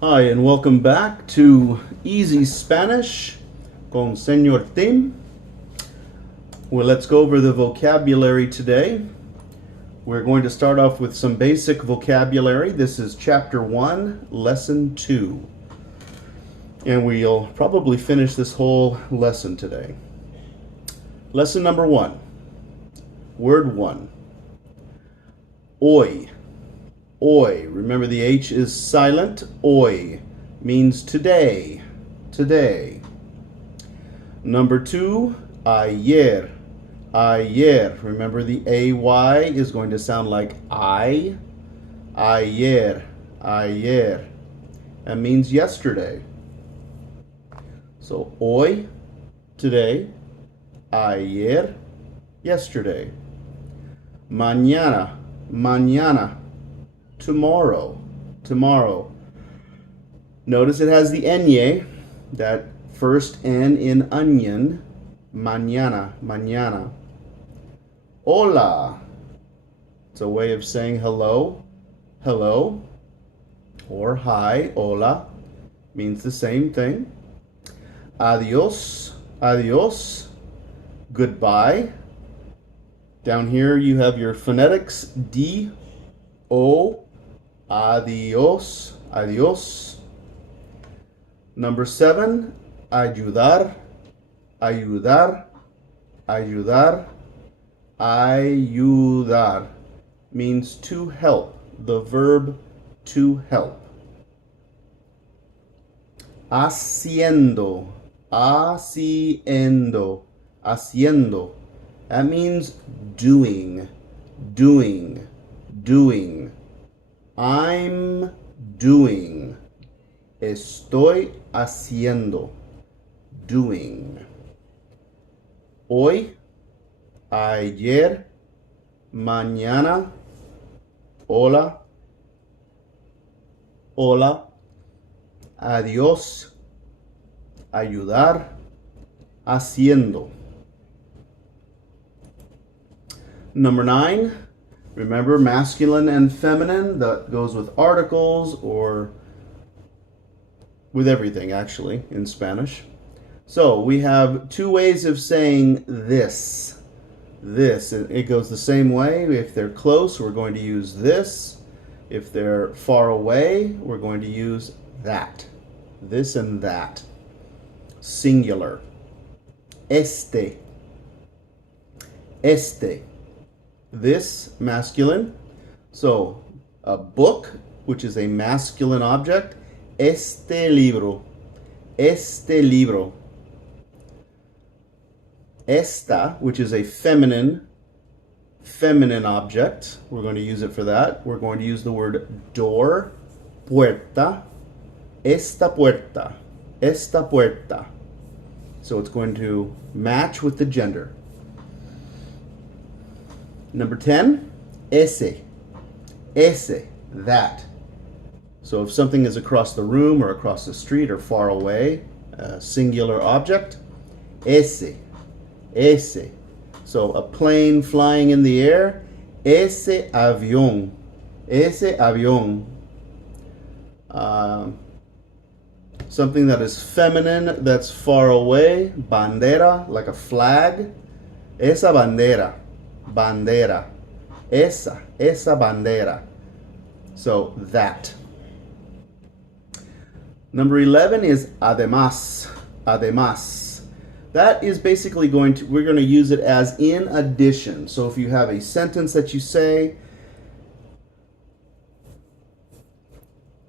Hi, and welcome back to Easy Spanish con Señor Tim. Well, let's go over the vocabulary today. We're going to start off with some basic vocabulary. This is Chapter 1, Lesson 2. And we'll probably finish this whole lesson today. Lesson number 1. Word 1. Hoy. Hoy. Remember the H is silent. Hoy means today. Today. Number 2, ayer. Ayer. Remember the AY is going to sound like I. Ayer. Ayer. That means yesterday. So hoy, today. Ayer, yesterday. Mañana. Mañana. Tomorrow. Tomorrow. Notice it has the nye, that first N in onion. Mañana. Mañana. Hola. It's a way of saying hello. Hello. Or hi. Hola. Means the same thing. Adios. Adios. Goodbye. Down here you have your phonetics. D. O. Adios. Adios. Number 7. Ayudar. Ayudar. Ayudar. Ayudar means to help. The verb to help. Haciendo. Haciendo. Haciendo. That means doing. Doing. Doing. I'm doing. Estoy haciendo. Doing. Hoy, ayer, mañana, hola, hola, adiós, ayudar, haciendo. Number 9, remember masculine and feminine. That goes with articles or with everything actually in Spanish. So we have 2 ways of saying this. This, it goes the same way. If they're close, we're going to use this. If they're far away, we're going to use that. This and that. Singular. Este. Este. This, masculine. So a book, which is a masculine object. Este libro. Este libro. Esta, which is a feminine object. We're going to use it for that. We're going to use the word door. Puerta. Esta puerta. Esta puerta. So it's going to match with the gender. Number 10, ese. Ese, that. So if something is across the room or across the street or far away, a singular object, ese. Ese. So a plane flying in the air, ese avión. Ese avión. Something that is feminine, that's far away, bandera, like a flag. Esa bandera. Bandera. Esa bandera. So that. Number 11 is además. Además. That is basically we're going to use it as in addition. So if you have a sentence that you say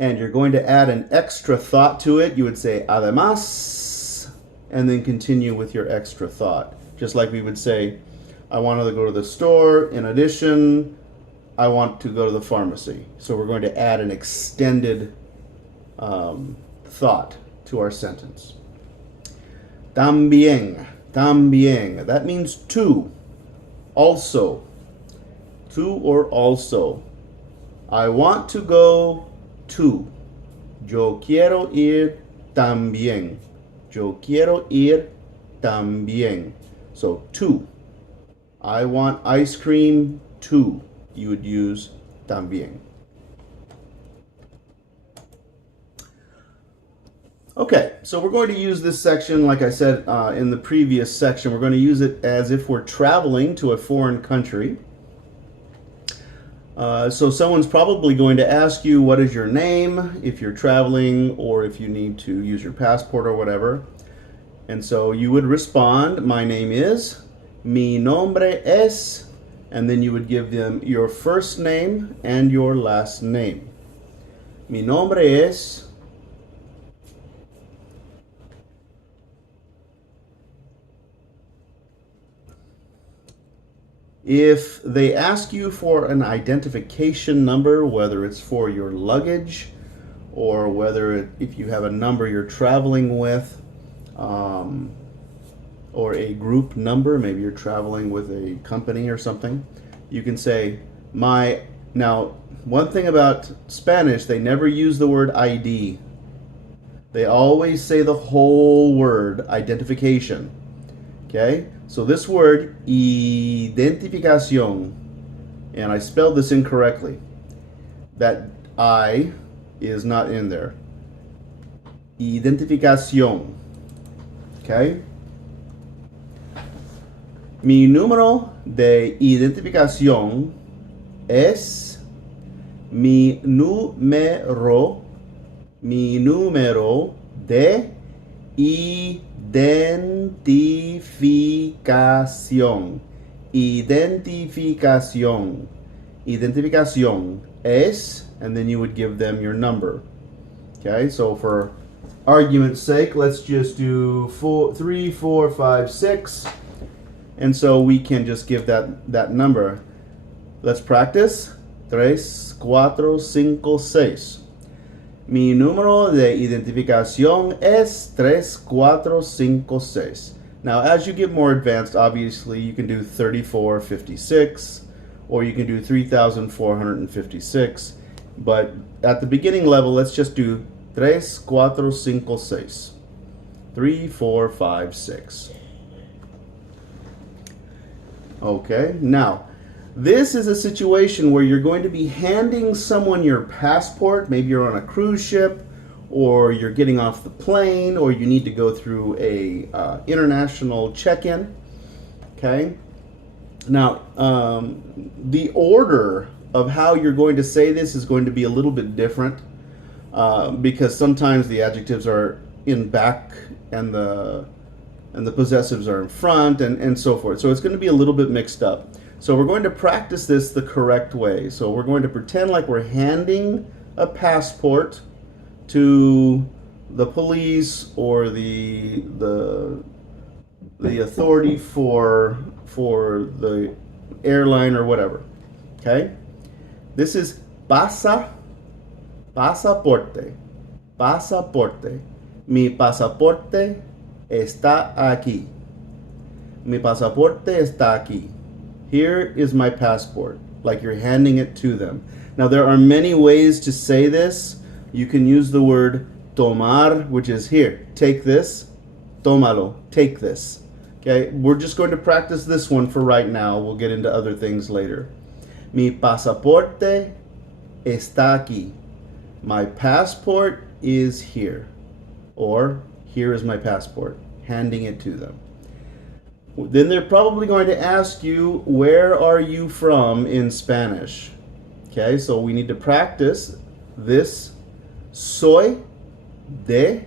and you're going to add an extra thought to it, you would say además and then continue with your extra thought. Just like we would say, I want to go to the store. In addition, I want to go to the pharmacy. So we're going to add an extended thought to our sentence. También, también. That means to, also. To or also. I want to go to. Yo quiero ir también. Yo quiero ir también. So to. I want ice cream too. You would use también. Okay, so we're going to use this section, like I said in the previous section, we're going to use it as if we're traveling to a foreign country. So someone's probably going to ask you, what is your name, if you're traveling or if you need to use your passport or whatever. And so you would respond, my name is, mi nombre es, and then you would give them your first name and your last name. Mi nombre es. If they ask you for an identification number, whether it's for your luggage or if you have a number you're traveling with, or a group number, maybe you're traveling with a company or something, you can say now one thing about Spanish, they never use the word ID. They always say the whole word, identification. Okay, so this word, identificación, and I spelled this incorrectly. That I is not in there. Identificación. Okay? Mi número de identificación es mi número de identificación. Identificación es, and then you would give them your number. Okay, so for argument's sake, let's just do 3, 4, 5, 6. And so we can just give that number. Let's practice. 3, 4, 5, 6. Mi número de identificación es 3, 4, 5, 6. Now, as you get more advanced, obviously, you can do 3456, or you can do 3456. But at the beginning level, let's just do 3, 4, 5, 6. 3, 4, 5, 6. Okay, now, this is a situation where you're going to be handing someone your passport. Maybe you're on a cruise ship, or you're getting off the plane, or you need to go through a international check-in. Okay. Now, the order of how you're going to say this is going to be a little bit different because sometimes the adjectives are in back and the possessives are in front and so forth. So it's going to be a little bit mixed up. So we're going to practice this the correct way. So we're going to pretend like we're handing a passport to the police or the authority for the airline or whatever. Okay? This is pasaporte. Pasaporte. Mi pasaporte está aquí. Mi pasaporte está aquí. Here is my passport, like you're handing it to them. Now, there are many ways to say this. You can use the word tomar, which is here. Take this. Tómalo. Take this. Okay, we're just going to practice this one for right now. We'll get into other things later. Mi pasaporte está aquí. My passport is here. Or, here is my passport. Handing it to them. Then they're probably going to ask you, where are you from in Spanish? Okay, so we need to practice this. Soy de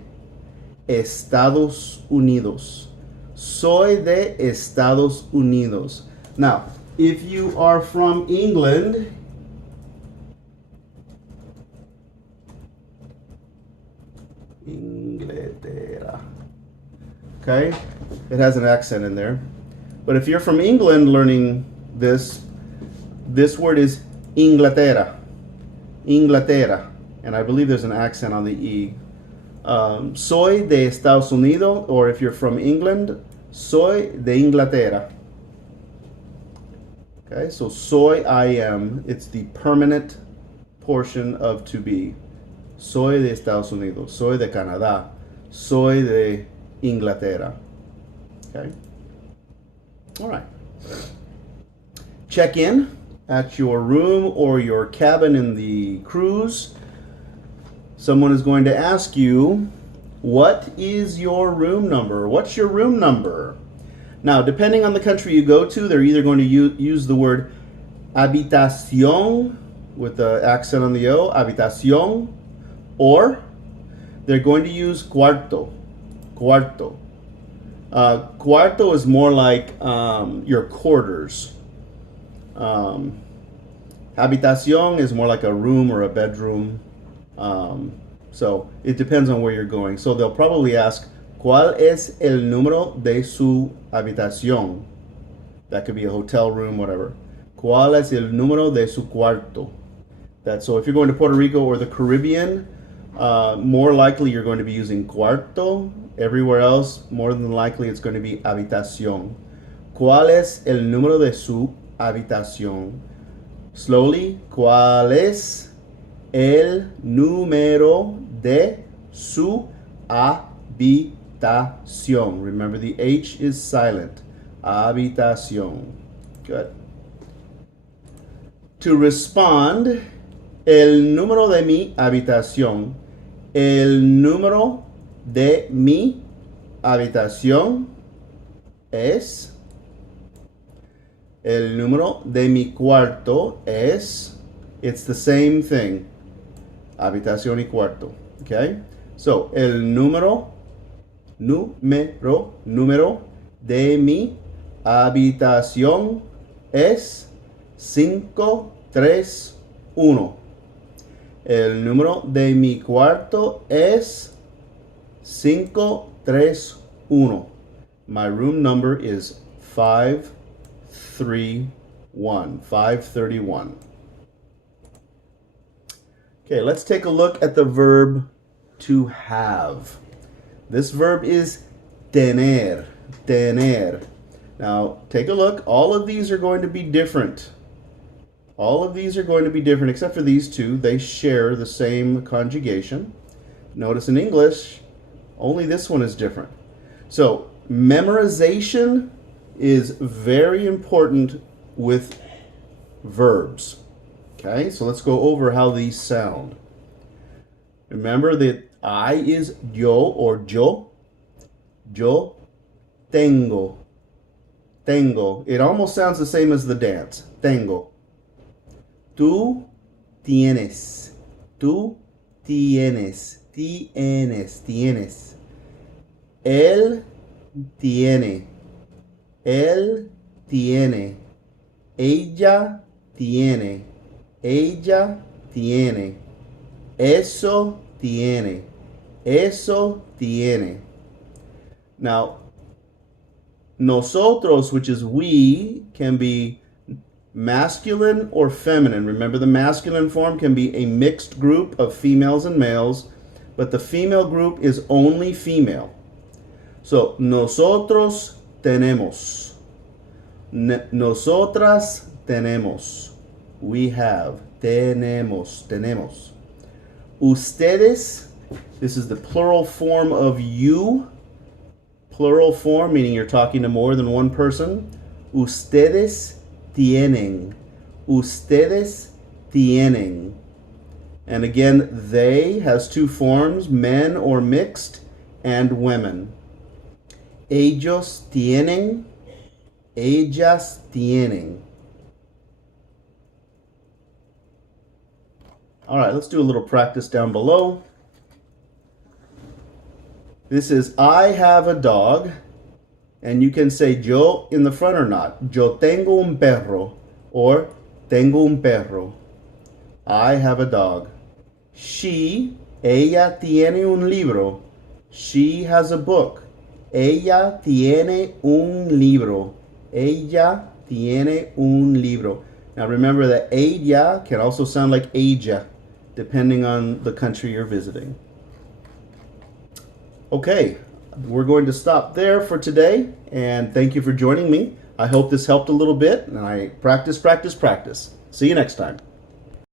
Estados Unidos. Soy de Estados Unidos. Now, if you are from England, Inglaterra. Okay, it has an accent in there. But if you're from England learning this word is Inglaterra. Inglaterra. And I believe there's an accent on the E. Soy de Estados Unidos, or if you're from England, soy de Inglaterra. Okay, so soy, I am, it's the permanent portion of to be. Soy de Estados Unidos, soy de Canadá, soy de Inglaterra. Okay? All right. Check in at your room or your cabin in the cruise. Someone is going to ask you, What is your room number? What's your room number? Now, depending on the country you go to, they're either going to use the word habitación with the accent on the O, habitación, or they're going to use cuarto. Cuarto. Cuarto is more like your quarters. Habitación is more like a room or a bedroom. So it depends on where you're going. So they'll probably ask, ¿cuál es el número de su habitación? That could be a hotel room, whatever. ¿Cuál es el número de su cuarto? So if you're going to Puerto Rico or the Caribbean, more likely you're going to be using cuarto. Everywhere else, more than likely it's going to be habitación. ¿Cuál es el número de su habitación? Slowly, ¿cuál es el número de su habitación? Remember, the H is silent. Habitación. Good. To respond, el número de mi habitación. El número de mi habitación es. El número de mi cuarto es. It's the same thing. Habitación y cuarto. Okay? So, el número de mi habitación es 531. El número de mi cuarto es 531. My room number is 531. 531. Okay, let's take a look at the verb to have. This verb is tener. Tener. Now, take a look. All of these are going to be different. All of these are going to be different except for these two. They share the same conjugation. Notice in English, only this one is different. So, memorization is very important with verbs. Okay, so let's go over how these sound. Remember that I is yo or yo. Yo tengo. Tengo. It almost sounds the same as the dance. Tengo. Tú tienes. Tú tienes. Tienes. Tienes. Él tiene. Él tiene. Ella tiene. Ella tiene. Eso tiene. Eso tiene. Now, nosotros, which is we, can be masculine or feminine. Remember, the masculine form can be a mixed group of females and males, but the female group is only female. So, nosotros tenemos. Nosotras tenemos. We have. Tenemos. Tenemos. Ustedes. This is the plural form of you. Plural form, meaning you're talking to more than one person. Ustedes tienen. Ustedes tienen. And again, they has two forms, men or mixed, and women. Ellos tienen. Ellas tienen. All right, let's do a little practice down below. This is I have a dog, and you can say yo in the front or not. Yo tengo un perro, or tengo un perro. I have a dog. She, ella tiene un libro. She has a book. Ella tiene un libro. Ella tiene un libro. Now remember that ella can also sound like ella, depending on the country you're visiting. Okay, we're going to stop there for today, and thank you for joining me. I hope this helped a little bit, and I practice. See you next time.